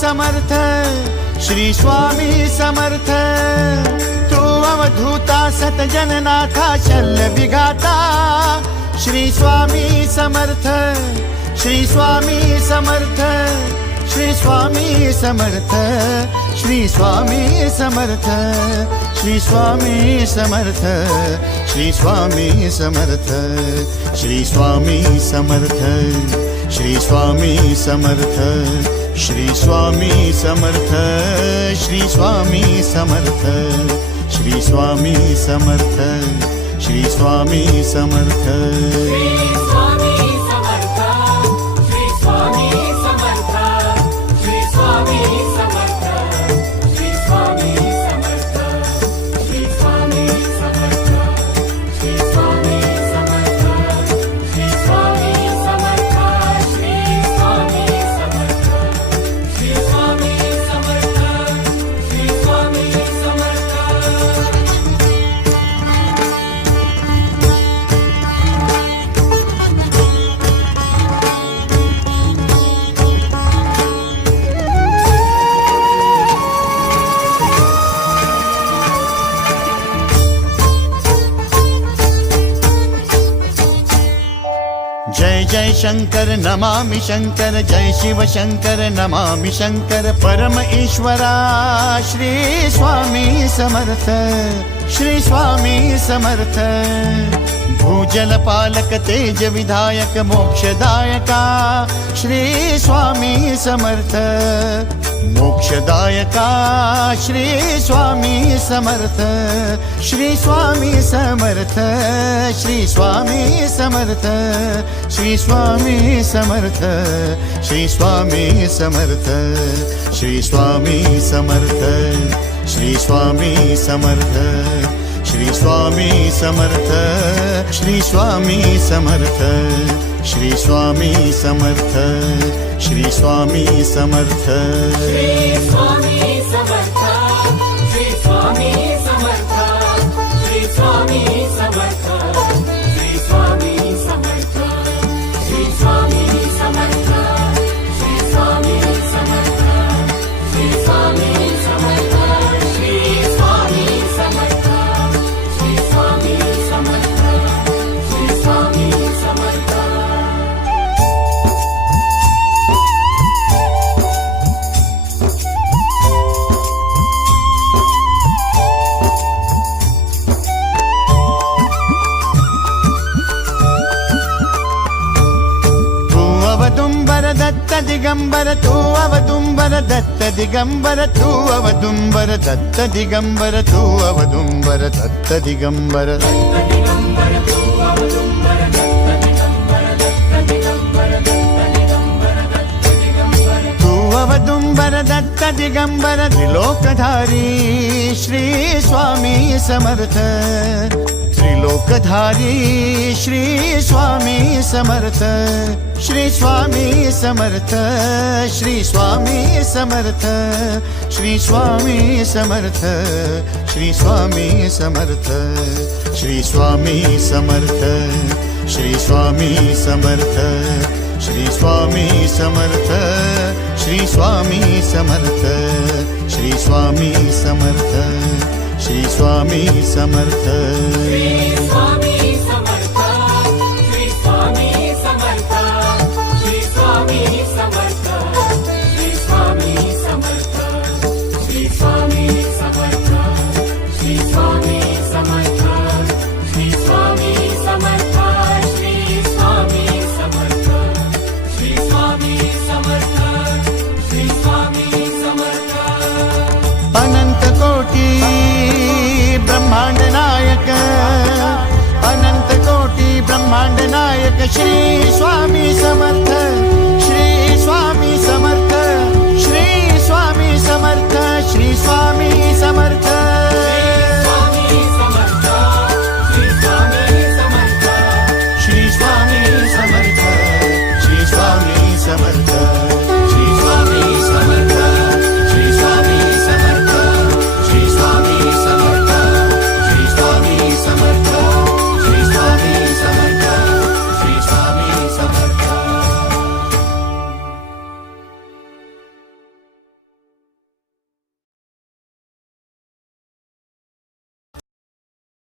समर्थ, श्री स्वामी समर्थ। तू अवधूता सतजननाथा शल्य विघाता, श्री स्वामी समर्थ, श्री स्वामी समर्थ, श्री स्वामी समर्थ, श्री स्वामी समर्थ, श्री स्वामी समर्थ, श्री स्वामी समर्थ, श्री स्वामी समर्थ, श्री स्वामी समर्थ, श्री स्वामी समर्थ, श्री स्वामी समर्थ, श्री स्वामी समर्थ, श्री स्वामी समर्थ। जय जय शंकर नमामि शंकर, जय शिव शंकर नमामि शंकर। परम ईश्वरा श्री स्वामी समर्थ, श्री स्वामी समर्थ। भूजल पालक तेज विधायक मोक्षदायका, श्री स्वामी समर्थ। मोक्षदायका श्री स्वामी समर्थ, श्री स्वामी समर्थ, श्री स्वामी समर्थ, श्री स्वामी समर्थ, श्री स्वामी समर्थ, श्री स्वामी समर्थ, श्री स्वामी समर्थ, श्री स्वामी समर्थ, श्री स्वामी समर्थ, श्री स्वामी समर्थ, श्री स्वामी समर्थ। श्री स्वामी समर्थ, श्री स्वामी समर्थ, श्री स्वामी समर्थ, श्री स्वामी समर्थ, श्री स्वामी समर्थ, श्री स्वामी समर्थ, श्री स्वामी समर्थ, श्री स्वामी समर्थ, श्री स्वामी समर्थ, श्री स्वामी समर्थ। अवदुंबर दत्त दिगंबर, तू अवदुंबर दत्त दिगंबर, तू अवदुंबर दत्त दिगंबर, तू अवदुंबर दत्त दिगंबर। तू अवदुंबर दत्त दिगंबर, त्रिलोकधारी श्री स्वामी समर्थ। त्रिलोकधारी श्री स्वामी समर्थ, श्री स्वामी समर्थ, श्री स्वामी समर्थ, श्री स्वामी समर्थ, श्री स्वामी समर्थ, श्री स्वामी समर्थ, श्री स्वामी समर्थ, श्री स्वामी समर्थ, श्री स्वामी समर्थ, श्री स्वामी समर्थ, श्री स्वामी समर्थ। श्री स्वामी समर्थ, श्री स्वामी समर्थ, श्री स्वामी समर्थ, श्री स्वामी समर्थ, श्री स्वामी समर्थ, श्री स्वामी समर्थ, श्री स्वामी समर्थ, श्री स्वामी समर्थ, श्री स्वामी समर्थ, श्री स्वामी समर्थ। अनंत कोटी ब्रह्मांड नायक, अनंत कोटी ब्रह्मांड नायक श्री स्वामी समर्थ।